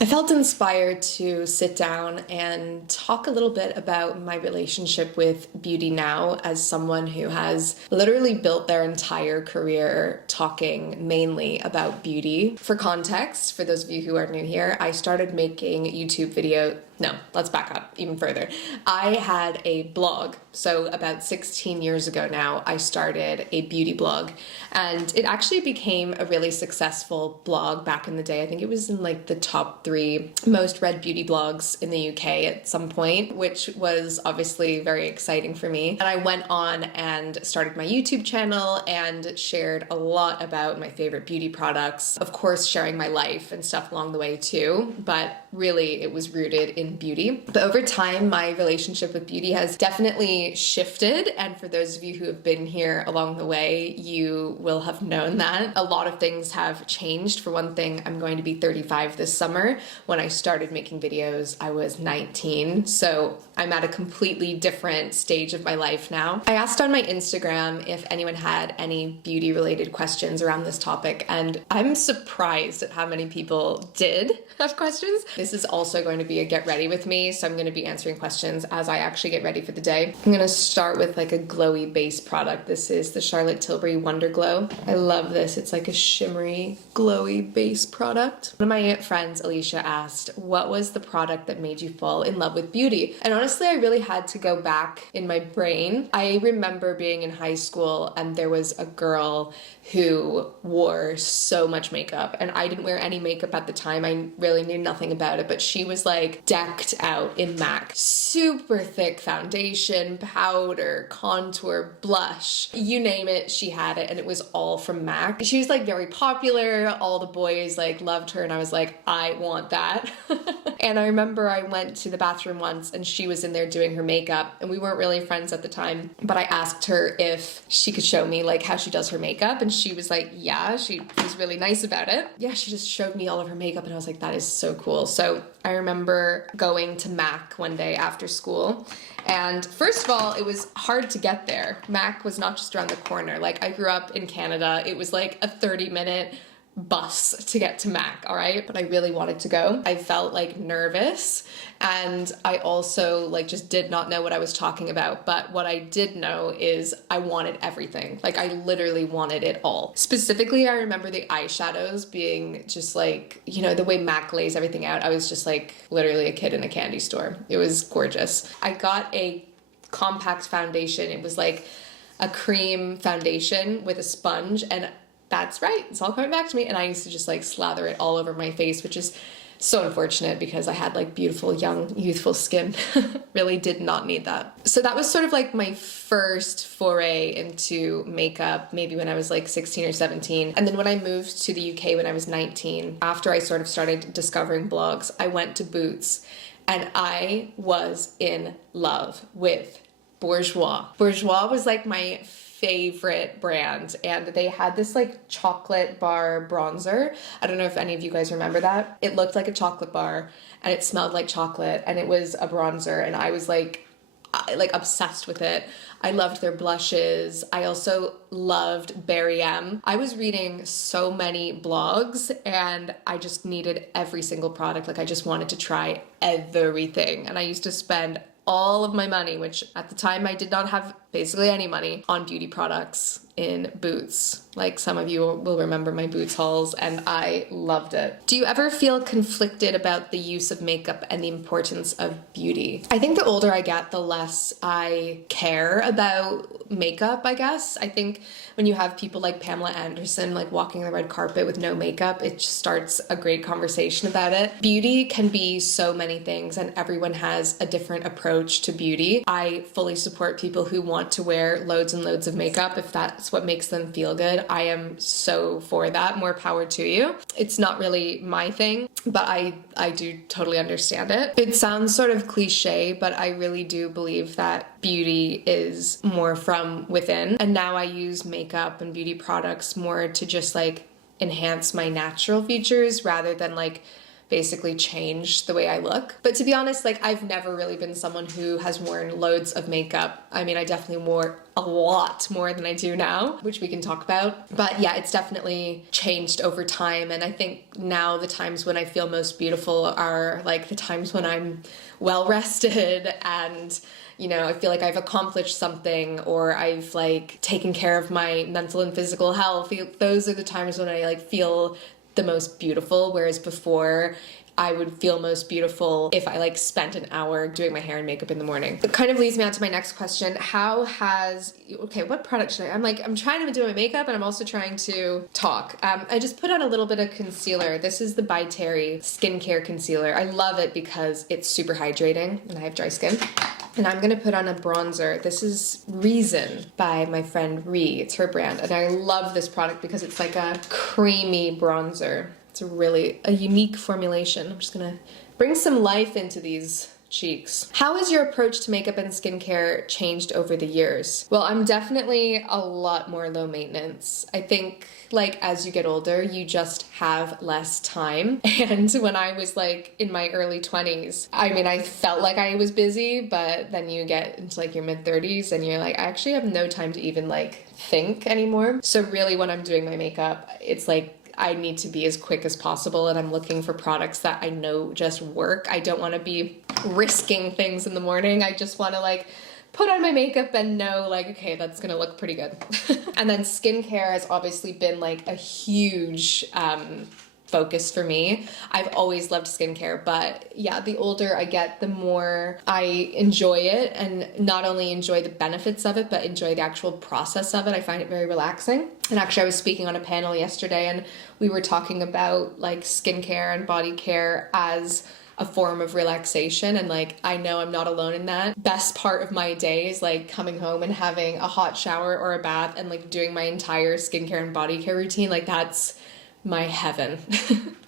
I felt inspired to sit down and talk a little bit about my relationship with beauty now as someone who has literally built their entire career talking mainly about beauty. For context, for those of you who are new here, I started making YouTube videos. No, let's back up even further. I had a blog. So about 16 years ago now, I started a beauty blog, and it actually became a really successful blog back in the day. I think it was in like the top 3 most read beauty blogs in the UK at some point, which was obviously very exciting for me. And I went on and started my YouTube channel and shared a lot about my favorite beauty products. Of course, sharing my life and stuff along the way too, but really it was rooted in beauty. But over time, my relationship with beauty has definitely shifted, and for those of you who have been here along the way, you will have known that a lot of things have changed. For one thing, I'm going to be 35 this summer. When I started making videos, I was 19, so I'm at a completely different stage of my life now. I asked on my Instagram if anyone had any beauty related questions around this topic, and I'm surprised at how many people did have questions. This is also going to be a get ready with me, so I'm going to be answering questions as I actually get ready for the day. I'm going to start with like a glowy base product. This is the Charlotte Tilbury Wonderglow. I love this. It's like a shimmery, glowy base product. One of my friends, Alicia, asked, what was the product that made you fall in love with beauty? And honestly, I really had to go back in my brain. I remember being in high school and there was a girl who wore so much makeup, and I didn't wear any makeup at the time. I really knew nothing about it, but she was like decked out in MAC. Super thick foundation, powder, contour, blush, you name it, she had it, and it was all from MAC. She was like very popular, all the boys like loved her, and I was like, I want that. And I remember I went to the bathroom once and she was in there doing her makeup, and we weren't really friends at the time, but I asked her if she could show me like how she does her makeup, and she was like, yeah, she was really nice about it. Yeah, she just showed me all of her makeup, and I was like, that is so cool. So I remember going to MAC one day after school, and first of all, it was hard to get there. MAC was not just around the corner. Like, I grew up in Canada. It was like a 30-minute bus to get to MAC, all right? But I really wanted to go. I felt like nervous, and I also like just did not know what I was talking about. But what I did know is I wanted everything. Like, I literally wanted it all. Specifically, I remember the eyeshadows being just like, you know, the way MAC lays everything out. I was just like literally a kid in a candy store. It was gorgeous. I got a compact foundation. It was like a cream foundation with a sponge, and that's right, it's all coming back to me. And I used to just like slather it all over my face, which is so unfortunate because I had like beautiful, young, youthful skin. Really did not need that. So that was sort of like my first foray into makeup, maybe when I was like 16 or 17. And then when I moved to the UK when I was 19, after I sort of started discovering blogs, I went to Boots and I was in love with Bourjois. Bourjois was like my favorite brand, and they had this like chocolate bar bronzer. I don't know if any of you guys remember that. It looked like a chocolate bar and it smelled like chocolate, and it was a bronzer, and I was like obsessed with it. I loved their blushes. I also loved Berry M. I was reading so many blogs and I just needed every single product. Like, I just wanted to try everything, and I used to spend all of my money, which at the time I did not have basically any money, on beauty products in Boots. Like, some of you will remember my Boots hauls, and I loved it. Do you ever feel conflicted about the use of makeup and the importance of beauty? I think the older I get, the less I care about makeup, I guess. I think when you have people like Pamela Anderson like walking the red carpet with no makeup, it just starts a great conversation about it. Beauty can be so many things, and everyone has a different approach to beauty. I fully support people who want to wear loads and loads of makeup if that's what makes them feel good. I am so for that. More power to you. It's not really my thing, but I do totally understand it. It sounds sort of cliche, but I really do believe that beauty is more from within. And now I use makeup and beauty products more to just like enhance my natural features rather than like basically change the way I look. But to be honest, like I've never really been someone who has worn loads of makeup. I mean, I definitely wore a lot more than I do now, which we can talk about. But yeah, it's definitely changed over time. And I think now the times when I feel most beautiful are like the times when I'm well rested and, you know, I feel like I've accomplished something, or I've like taken care of my mental and physical health. Those are the times when I like feel the most beautiful, whereas before I would feel most beautiful if I like spent an hour doing my hair and makeup in the morning. It kind of leads me on to my next question. What product should I'm trying to do my makeup and I'm also trying to talk. I just put on a little bit of concealer. This is the By Terry skincare concealer. I love it because it's super hydrating and I have dry skin. And I'm gonna put on a bronzer. This is Reeson by my friend Ree. It's her brand. And I love this product because it's like a creamy bronzer. It's really a unique formulation. I'm just gonna bring some life into these cheeks. How has your approach to makeup and skincare changed over the years? Well, I'm definitely a lot more low maintenance. I think like as you get older, you just have less time. And when I was like in my early 20s, I mean, I felt like I was busy, but then you get into like your mid 30s and you're like, I actually have no time to even like think anymore. So really when I'm doing my makeup, it's like I need to be as quick as possible, and I'm looking for products that I know just work. I don't want to be risking things in the morning. I just want to like put on my makeup and know like, okay, that's gonna look pretty good. And then skincare has obviously been like a huge focus for me. I've always loved skincare, but yeah, the older I get, the more I enjoy it, and not only enjoy the benefits of it, but enjoy the actual process of it. I find it very relaxing. And actually I was speaking on a panel yesterday and we were talking about like skincare and body care as a form of relaxation, and like I know I'm not alone in that. Best part of my day is like coming home and having a hot shower or a bath and like doing my entire skincare and body care routine. Like that's my heaven.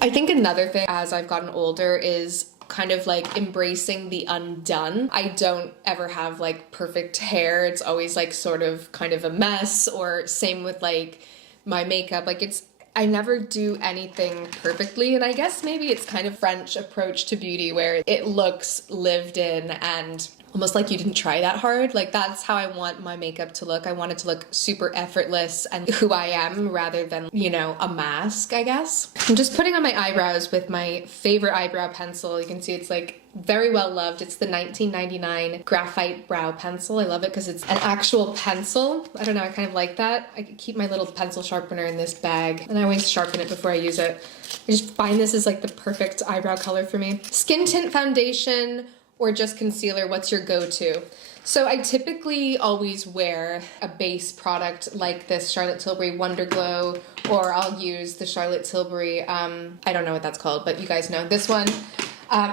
I think another thing as I've gotten older is kind of like embracing the undone. I don't ever have like perfect hair. It's always like sort of kind of a mess, or same with like my makeup. Like I never do anything perfectly, and I guess maybe it's kind of French approach to beauty where it looks lived in and almost like you didn't try that hard. Like that's how I want my makeup to look. I want it to look super effortless and who I am rather than, you know, a mask, I guess. I'm just putting on my eyebrows with my favorite eyebrow pencil. You can see it's like very well loved. It's the 1999 graphite brow pencil. I love it because it's an actual pencil. I don't know, I kind of like that. I keep my little pencil sharpener in this bag and I always sharpen it before I use it. I just find this is like the perfect eyebrow color for me. Skin tint foundation or just concealer, what's your go-to? So I typically always wear a base product like this Charlotte Tilbury Wonderglow, or I'll use the Charlotte Tilbury, I don't know what that's called, but you guys know this one.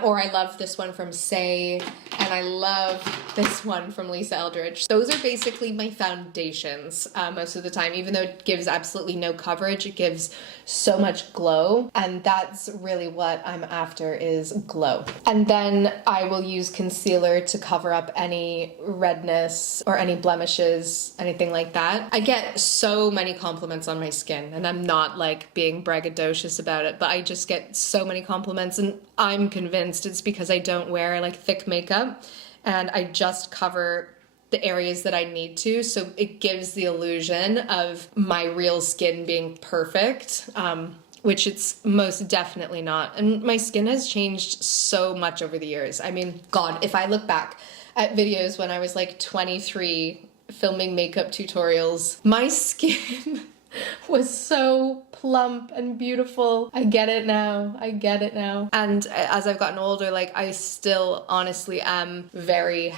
Or I love this one from Say, and I love this one from Lisa Eldridge. Those are basically my foundations most of the time. Even though it gives absolutely no coverage, it gives so much glow, and that's really what I'm after, is glow. And then I will use concealer to cover up any redness or any blemishes, anything like that. I get so many compliments on my skin, and I'm not like being braggadocious about it, but I just get so many compliments, and I'm convinced it's because I don't wear like thick makeup and I just cover the areas that I need to, so it gives the illusion of my real skin being perfect, which it's most definitely not. And my skin has changed so much over the years. I mean, God, if I look back at videos when I was like 23 filming makeup tutorials, my skin was so plump and beautiful. I get it now. I get it now. And as I've gotten older, like I still honestly am very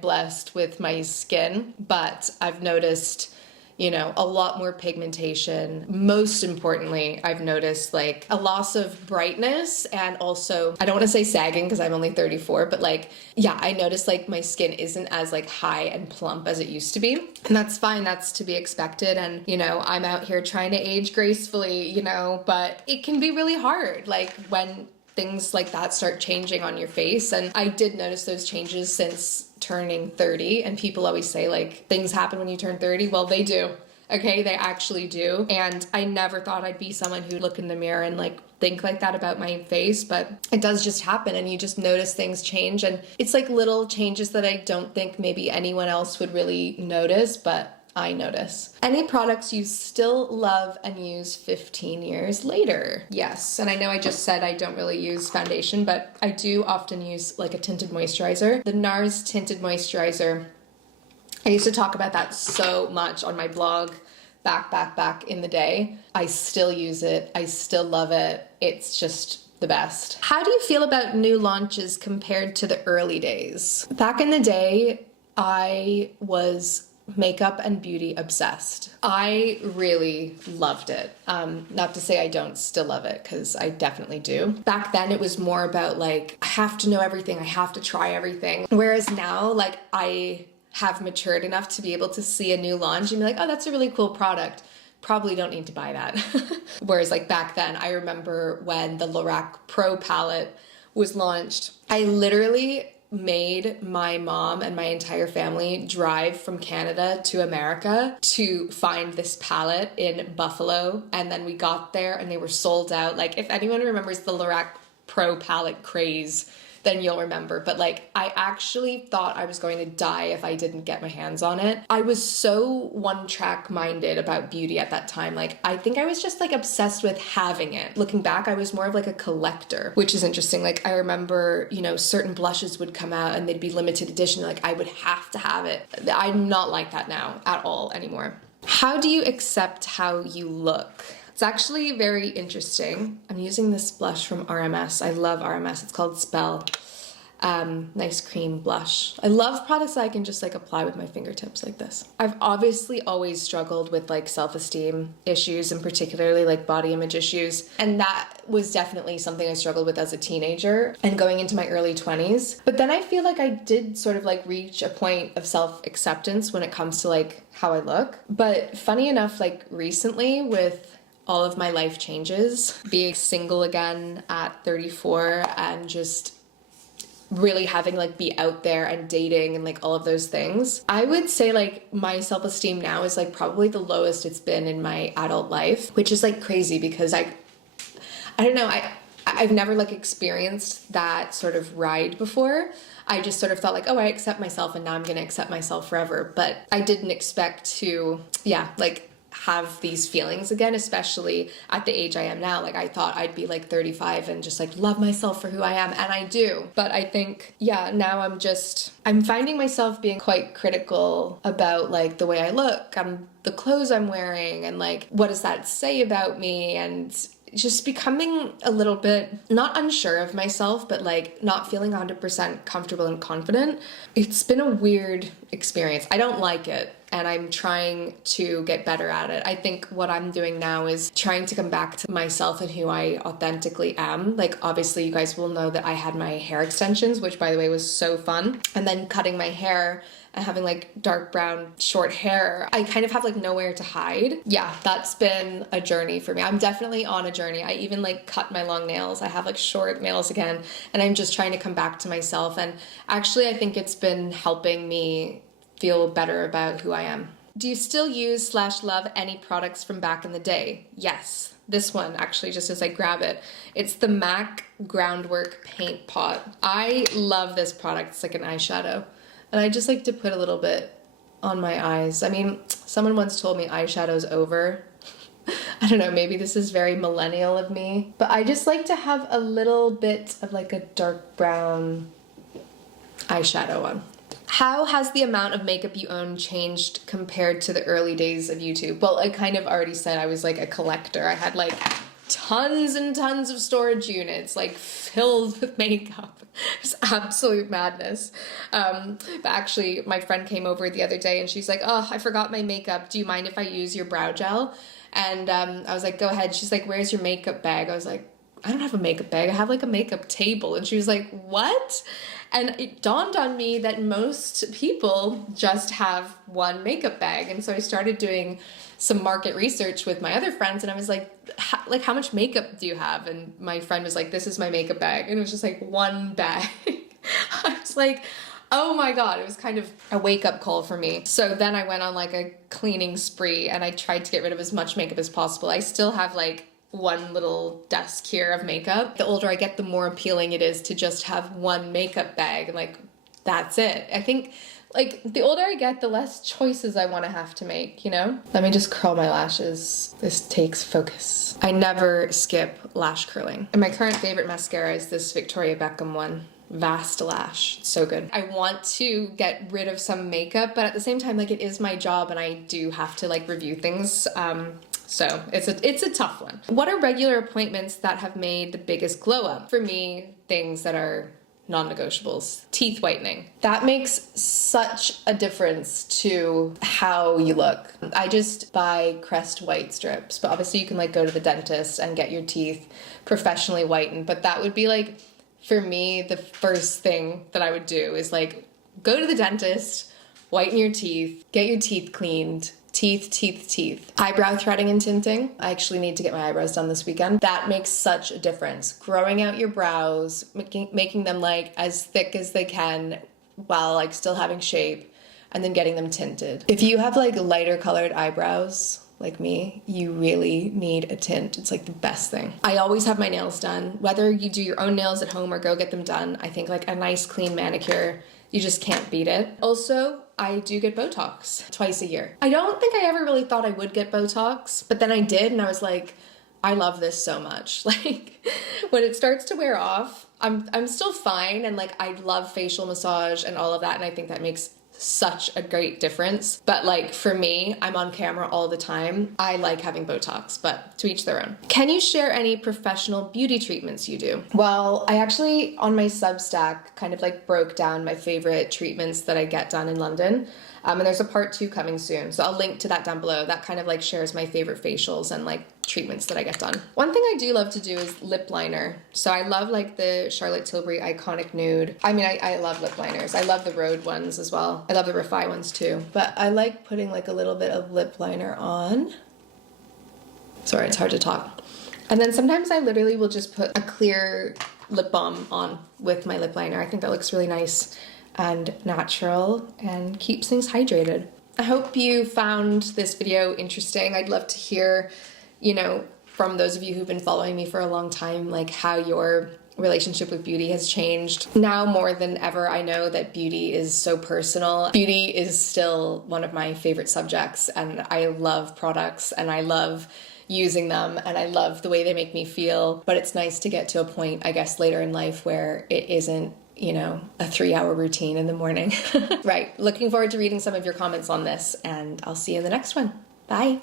#blessed with my skin, but I've noticed, you know, a lot more pigmentation. Most importantly, I've noticed like a loss of brightness, and also, I don't want to say sagging because I'm only 34, but like, yeah, I noticed like my skin isn't as like high and plump as it used to be. And that's fine, that's to be expected. And, you know, I'm out here trying to age gracefully, you know, but it can be really hard, like when things like that start changing on your face. And I did notice those changes since turning 30, and people always say like things happen when you turn 30. Well, they do. Okay, they actually do. And I never thought I'd be someone who'd look in the mirror and like think like that about my face, but it does just happen, and you just notice things change, and it's like little changes that I don't think maybe anyone else would really notice, but I notice. Any products you still love and use 15 years later? Yes, and I know I just said I don't really use foundation, but I do often use like a tinted moisturizer. The NARS tinted moisturizer, I used to talk about that so much on my blog back in the day. I still use it. I still love it. It's just the best. How do you feel about new launches compared to the early days? Back in the day, I was makeup and beauty obsessed. I really loved it. Not to say I don't still love it, because I definitely do. Back then it was more about like, I have to know everything, I have to try everything. Whereas now, like, I have matured enough to be able to see a new launch and be like, oh, that's a really cool product. Probably don't need to buy that. Whereas like back then, I remember when the Lorac Pro palette was launched, I literally made my mom and my entire family drive from Canada to America to find this palette in Buffalo. And then we got there and they were sold out. Like, if anyone remembers the Lorac Pro palette craze, then you'll remember. But like, I actually thought I was going to die if I didn't get my hands on it. I was so one-track minded about beauty at that time. Like, I think I was just like obsessed with having it. Looking back, I was more of like a collector, which is interesting. Like, I remember, you know, certain blushes would come out and they'd be limited edition. Like, I would have to have it. I'm not like that now at all anymore. How do you accept how you look? It's actually very interesting. I'm using this blush from RMS. I love RMS. It's called Spell. Nice cream blush. I love products that I can just like apply with my fingertips like this. I've obviously always struggled with like self-esteem issues, and particularly like body image issues. And that was definitely something I struggled with as a teenager and going into my early 20s. But then I feel like I did sort of like reach a point of self-acceptance when it comes to like how I look. But funny enough, like recently with all of my life changes, being single again at 34 and just really having like be out there and dating and like all of those things, I would say like my self-esteem now is like probably the lowest it's been in my adult life, which is like crazy because I don't know, I've never like experienced that sort of ride before. I just sort of thought like, oh, I accept myself and now I'm gonna accept myself forever. But I didn't expect to, like have these feelings again, especially at the age I am now. Like, I thought I'd be like 35 and just like love myself for who I am, and I do. But I think, now I'm finding myself being quite critical about like the way I look, the clothes I'm wearing, and like, what does that say about me? And just becoming a little bit, not unsure of myself, but like not feeling 100% comfortable and confident. It's been a weird experience. I don't like it, and I'm trying to get better at it. I think what I'm doing now is trying to come back to myself and who I authentically am. Like, obviously you guys will know that I had my hair extensions, which by the way was so fun. And then cutting my hair and having like dark brown short hair, I kind of have like nowhere to hide. Yeah, that's been a journey for me. I'm definitely on a journey. I even like cut my long nails. I have like short nails again, and I'm just trying to come back to myself. And actually I think it's been helping me feel better about who I am. Do you still use / love any products from back in the day? Yes. This one, actually, just as I grab it, it's the MAC Groundwork Paint Pot. I love this product. It's like an eyeshadow. And I just like to put a little bit on my eyes. I mean, someone once told me eyeshadow's over. I don't know, maybe this is very millennial of me, but I just like to have a little bit of like a dark brown eyeshadow on. How has the amount of makeup you own changed compared to the early days of YouTube? Well, I kind of already said I was like a collector. I had like tons and tons of storage units like filled with makeup. It's absolute madness. But actually my friend came over the other day and she's like, oh, I forgot my makeup. Do you mind if I use your brow gel? And I was like, go ahead. She's like, where's your makeup bag? I was like, I don't have a makeup bag. I have like a makeup table. And she was like, what? And it dawned on me that most people just have one makeup bag. And so I started doing some market research with my other friends, and I was like, how much makeup do you have? And my friend was like, this is my makeup bag. And it was just like one bag. I was like, Oh my god, it was kind of a wake-up call for me. So then I went on like a cleaning spree and I tried to get rid of as much makeup as possible. I still have like one little desk here of makeup. The older I get, the more appealing it is to just have one makeup bag and like that's it. I think like the older I get, the less choices I want to have to make, you know? Let me just curl my lashes. This takes focus. I never skip lash curling. And my current favorite mascara is this Victoria Beckham one. Vast Lash. It's so good. I want to get rid of some makeup, but at the same time, like it is my job and I do have to like review things. So it's a tough one. What are regular appointments that have made the biggest glow up? For me, things that are non-negotiables. Teeth whitening. That makes such a difference to how you look. I just buy Crest white strips, but obviously you can like go to the dentist and get your teeth professionally whitened, but that would be like, for me, the first thing that I would do is like go to the dentist, whiten your teeth, get your teeth cleaned. Teeth. Eyebrow threading and tinting. I actually need to get my eyebrows done this weekend. That makes such a difference. Growing out your brows, making them like as thick as they can while like still having shape, and then getting them tinted. If you have like lighter colored eyebrows, like me, you really need a tint. It's like the best thing. I always have my nails done. Whether you do your own nails at home or go get them done, I think like a nice clean manicure, you just can't beat it. Also, I do get Botox twice a year. I don't think I ever really thought I would get Botox, but then I did and I was like, I love this so much. Like when it starts to wear off, I'm still fine, and like I love facial massage and all of that, and I think that makes such a great difference. But like for me, I'm on camera all the time. I like having Botox, but to each their own. Can you share any professional beauty treatments you do? Well, I actually on my Substack kind of like broke down my favorite treatments that I get done in London. And there's a part 2 coming soon. So I'll link to that down below. That kind of like shares my favorite facials and like treatments that I get done. One thing I do love to do is lip liner. So I love like the Charlotte Tilbury Iconic Nude. I mean, I love lip liners. I love the Rhode ones as well. I love the Refy ones too. But I like putting like a little bit of lip liner on. Sorry, it's hard to talk. And then sometimes I literally will just put a clear lip balm on with my lip liner. I think that looks really nice and natural and keeps things hydrated. I hope you found this video interesting. I'd love to hear, you know, from those of you who've been following me for a long time, like how your relationship with beauty has changed. Now more than ever, I know that beauty is so personal. Beauty is still one of my favorite subjects, and I love products and I love using them and I love the way they make me feel. But it's nice to get to a point, I guess, later in life where it isn't, you know, a 3-hour routine in the morning. Right. Looking forward to reading some of your comments on this, and I'll see you in the next one. Bye.